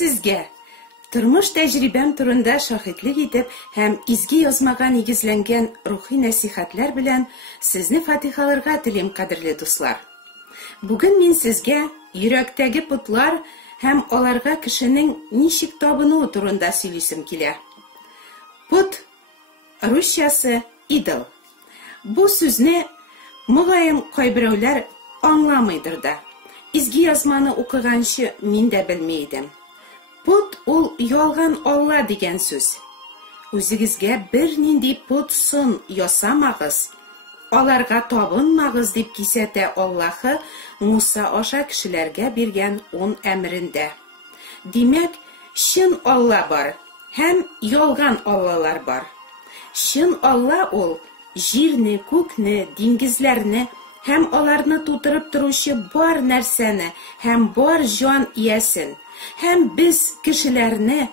сезгә. Тормыш тәҗрибәм турында шаһитлек итеп һәм изге язмага нигезләнгән рухи нәсихәтләр белән сезне фатихаларга телим, кадерле дуслар. Бүген мин сезгә йөрәктәге путлар һәм аларга кешенең ничек табынуы турында сөйлисем килә. Пут русчасы идол. Бу сүзне мөгаен кайберәүләр аңламыйдыр да. Изге язманы укыганчы мин дә белми идем. Пут ул ялган Алла дигән сүз. Үзегезгә бер нинди пут сын ясамагыз, аларга табынмагыз дип кисәтә Аллаһы Муса аша кешеләргә биргән 10 әмрендә. Димәк, чын Алла бар һәм ялган Аллалар бар. Чын Алла ул җирне, күкне, диңгезләрне һәм аларны тутырып торучы бар нәрсәне һәм бар җан иясен, һәм без кешеләрне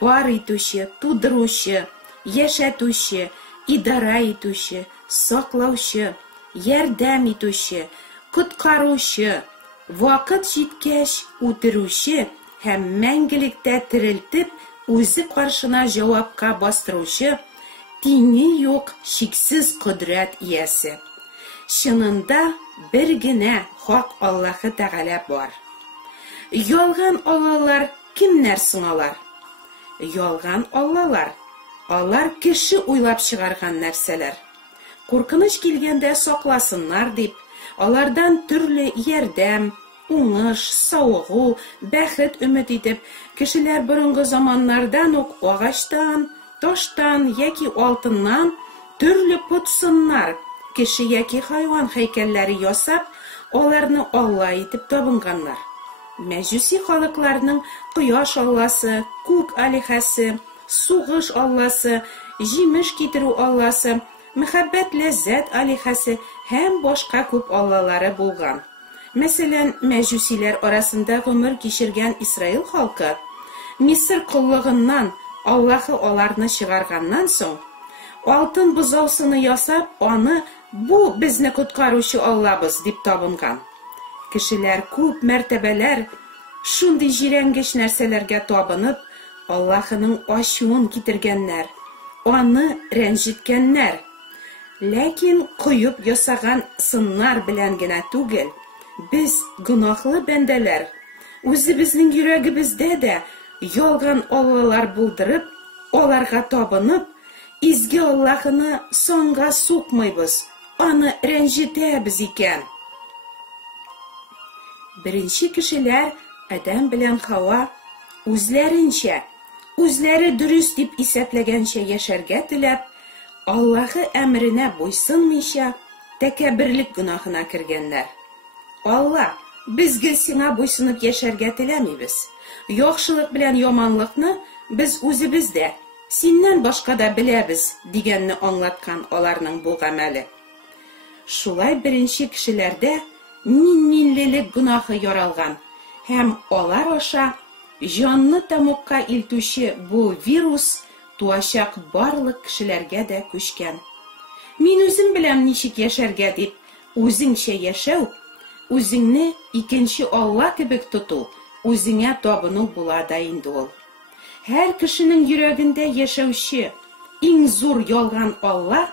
бар итүче, тудыручы, яшәтүче, идара итүче, саклаучы, ярдәм итүче, коткаручы, вакыт җиткәч үтерүче һәм мәңгелектә терелтеп үзе каршына җавапка бастыручы, тиңе юк чиксез кодрәт иясе. Чынында бер генә хак Аллаһы Тәгалә бар. Ялган Аллалар кемнәр соң алар? Ялган Аллалар, алар кеше уйлап чыгарган нәрсәләр. Куркыныч килгәндә сакласыннар дип, алардан төрле ярдәм, уңыш, сауыгу, бәхет өмет итеп, кешеләр борынгы заманнардан ук агачтан, таштан яки алтыннан төрле путсыннар, кеше яки хайван һәйкәлләре ясап, аларны Алла итеп табынганнар. Мәҗүси халыкларның кояш алласы, күк алихәсе, сугыш алласы, җимеш китерү алласы, мәхәббәт ләззәт алихәсе һәм башка күп аллалары булган. Мәсәлән, мәҗүсиләр арасында гомер кичергән Исраил халкы Мисыр куллыгыннан Аллаһы аларны чыгарганнан соң, алтын бозаусыны ясап, аны бу безне коткаручы Аллабыз дип табынган. Кешеләр күп мәртәбәләр шундый җирәнгеч нәрсәләргә табынып, Аллаһының ачуын китергәннәр, аны рәнҗеткәннәр. Ләкин куеп ясаган сыннар белән генә түгел, без гөнаһлы бәндәләр, үзебезнең йөрәгебездә дә ялган аллалар булдырып, аларга табынып, изге Аллаһыны соңга сукмыйбыз, аны рәнҗетәбез икән. Беренче кешеләр, Адәм белән Хава, үзләренчә, үзләре дөрес дип исәпләгәнчә яшәргә теләп, Аллаһы әмренә буйсынмыйча, тәкәбберлек гөнаһына кергәннәр. Алла, безгә сиңа буйсынып яшәргә теләмибез. Яхшылык белән яманлыкны без үзебездә, синнән башка да беләбез, дигәнне аңлаткан аларның бу гамәле. Шулай беренче кешеләрдә мин-минлелек гөнаһы яралган һәм алар аша җанны тамакка илтүче бу вирус туачак барлык кешеләргә дә күчкән. Мин үзем белән ничек яшәргә дип, үзеңчә яшәү, үзеңне икенче Алла кебек тоту, үзеңә табыну була да инде ул. Һәр кешенең йөрәгендә яшәүче иң зур ялган Алла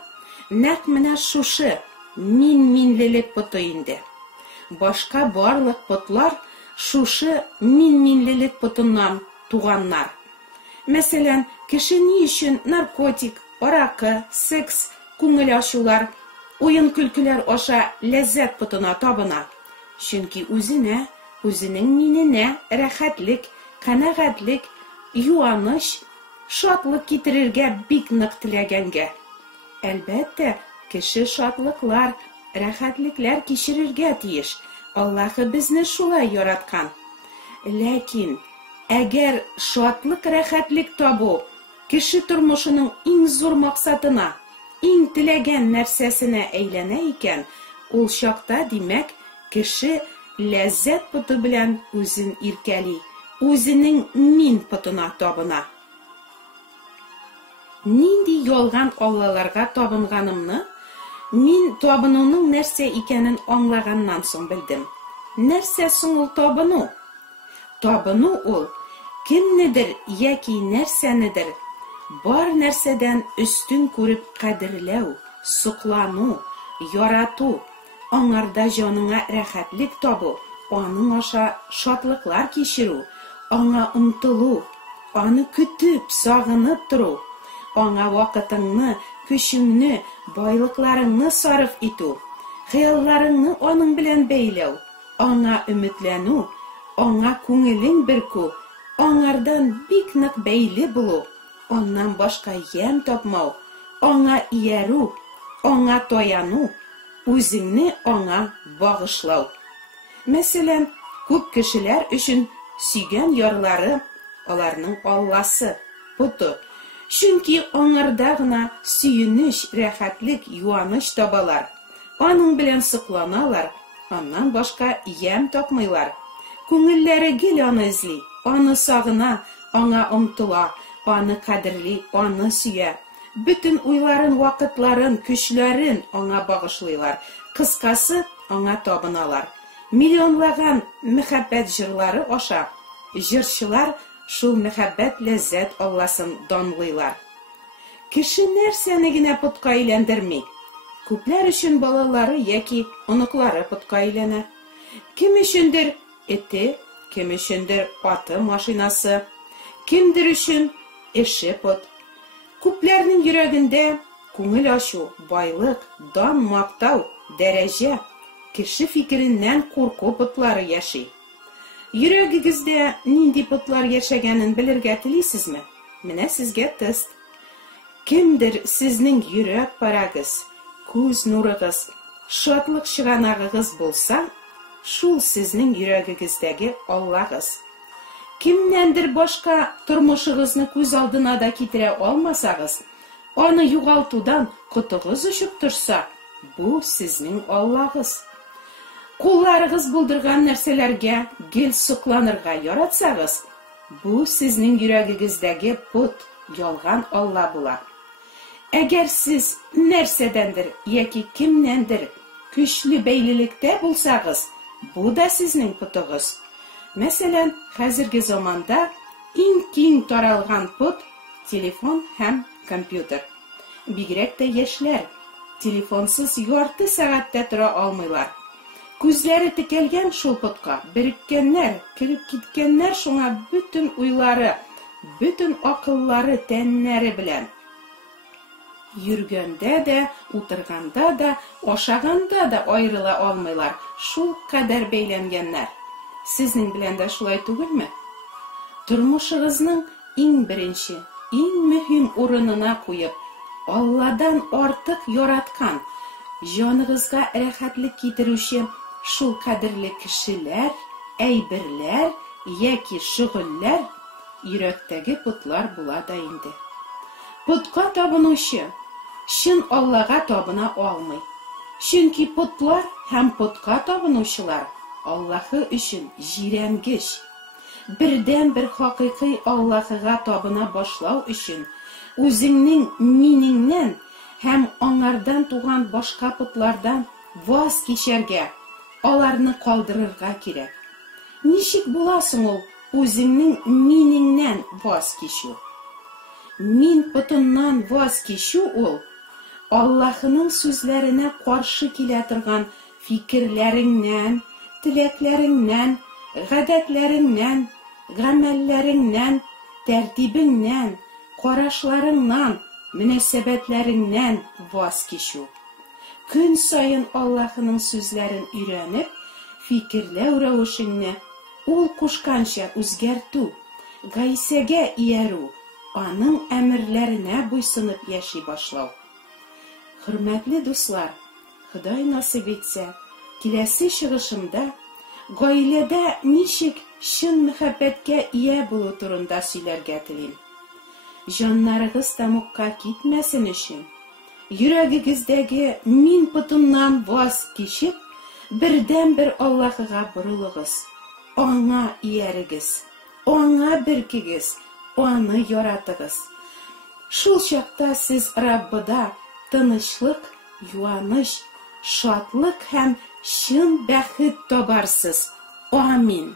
нәкъ менә шушы мин-минлелек путы инде. Башка барлык путлар шушы мин-минлелек путыннан туганнар. Мәсәлән, кеше ни өчен наркотик, аракы, секс, күңел ачулар, уен-көлкеләр аша ләззәт путына табына? Чөнки үзенә, үзенең миненә рәхәтлек, канәгатьлек, юаныч, шатлык китерергә бик нык теләгәнгә. Әлбәттә, кеше шатлыклар, рәхәтлекләр кичерергә тиеш. Аллаһы безне шулай яраткан. Ләкин, әгәр шатлык, рәхәтлек табу кеше тормышының иң зур максатына, иң теләгән нәрсәсенә әйләнә икән, ул чакта, димәк, кеше ләззәт путы белән үзен иркәли, үзенең мин путына табына. Нинди ялган аллаларга табынганымны мин табынуның нәрсә икәнен аңлаганнан соң белдем. Нәрсә соң ул табыну? Табыну ул Кемнедер яки нәрсәнедер бар нәрсәдән өстен күреп кадерләү, соклану, ярату, аңарда җаныңа рәхәтлек табу, аның аша шатлыклар кичерү, аңа омтылу, аны көтеп, сагынып тору, аңа вакытыңны, көчеңне, байлыкларыңны сарыф итү, хыялларыңны аның белән бәйләү, аңа өметләнү, аңа күңелең бирү, аңардан бик нык бәйле булу, аннан башка ям тапмау, аңа иярү, аңа таяну, үзеңне аңа багышлау. Мәсәлән, күп кешеләр өчен сөйгән ярлары аларның Алласы, путы. Чөнки аңарда гына сөенеш, рәхәтлек, юаныч табалар. Аның белән сокланалар, аннан башка ям тапмыйлар. Күңелләре гел аны эзли, аны сагына, аңа омтыла, аны кадерли, аны сөя. Bütün уйларын, вакытларын, көчләрен аңа багышлыйлар. Кыскасы, аңа табыналар. Миллионлаган мәхәббәт җырлары аша җырчылар шул мәхәббәт ләззәт Алласын данлыйлар. Кеше нәрсәне генә путка әйләндерми. Күпләр өчен балалары яки оныклары путка әйләнә. Кем өчендер эте, кем өчендер аты, машинасы, кемдер өчен эше пут. Күпләрнең йөрәгендә күңел ачу, байлык, дан, мактау, дәрәҗә, кеше фикереннән курку путлары яши. Йөрәгегездә нинди путлар яшәгәнен белергә телисезме? Менә сезгә тест. Кемдер сезнең йөрәк парагыз, күз нурыгыз, шатлык чыганагыгыз булса, шул сезнең йөрәгегездәге Аллагыз. Кемнәндер башка тормышыгызны күз алдына да китерә алмасагыз, аны югалтудан котыгыз очып торса, бу сезнең Аллагыз. Кулларыгыз булдырган нәрсәләргә гел сокланырга яратсагыз, бу сезнең йөрәгегездәге пут, ялган Алла була. Әгәр сез нәрсәдәндер яки кемнәндер көчле бәйлелектә булсагыз, бу да сезнең путыгыз. Мәсәлән, хәзерге заманда иң киң таралган пут телефон һәм компьютер. Бигрәк тә яшьләр телефонсыз ярты сәгатьтә тора алмыйлар. Күзләре текәлгән шул путка, береккәннәр, киреп киткәннәр шуңа bütün уйлары, bütün акыллары, тәннәре белән. Йөргәндә дә, утырганда да, ашаганда да аерыла алмыйлар, шул кадәр бәйләнгәннәр. Сезнең белән дә шулай түгелме? Тормышыгызның иң беренче, иң мөһим урынына куеп, Алладан артык яраткан, җаныгызга рәхәтлек китерүче шул кадерле кешеләр, әйберләр яки шөгыльләр йөрәктәге путлар була да инде. Путка табынучы чын Аллага табына алмый. Чөнки путлар һәм путка табынучылар Аллаһы өчен җирәнгеч. Бердән-бер хакыйкый Аллаһыга табына башлау өчен үзеңнең минеңнән һәм аңардан туган башка путлардан ваз кичәргә, аларны калдырырга кирәк. Ничек була соң ул үзеңнең минеңнән ваз кичү? Мин путыннан ваз кичү ул Аллаһының сүзләренә каршы килә торган фикерләреңнән, теләкләреңнән, гадәтләреңнән, гамәлләреңнән, тәртибеңнән, карашларыңнан, мөнәсәбәтләреңнән ваз кичү. Көн сайын Аллаһының сүзләрен өйрәнеп, фикерләү рәвешеңне ул кушканча үзгәртү, гайсәгә иярү, аның әмерләренә буйсынып яши башлау. Хөрмәтле дуслар, Ходай насыйп итсә, киләсе чыгышымда гаиләдә ничек чын мәхәббәткә ия булу турында сөйләргә телим. Җаннарыгыз тамукка китмәсен өчен, йөрәгегездәге мин путыннан ваз кичеп, бердән-бер Аллаһыга борылыгыз, аңа иярегез, аңа беркегез, аны яратыгыз. Шул чакта сез Раббыда тынычлык, юаныч, шатлык һәм чын бәхет табарсыз. Амин.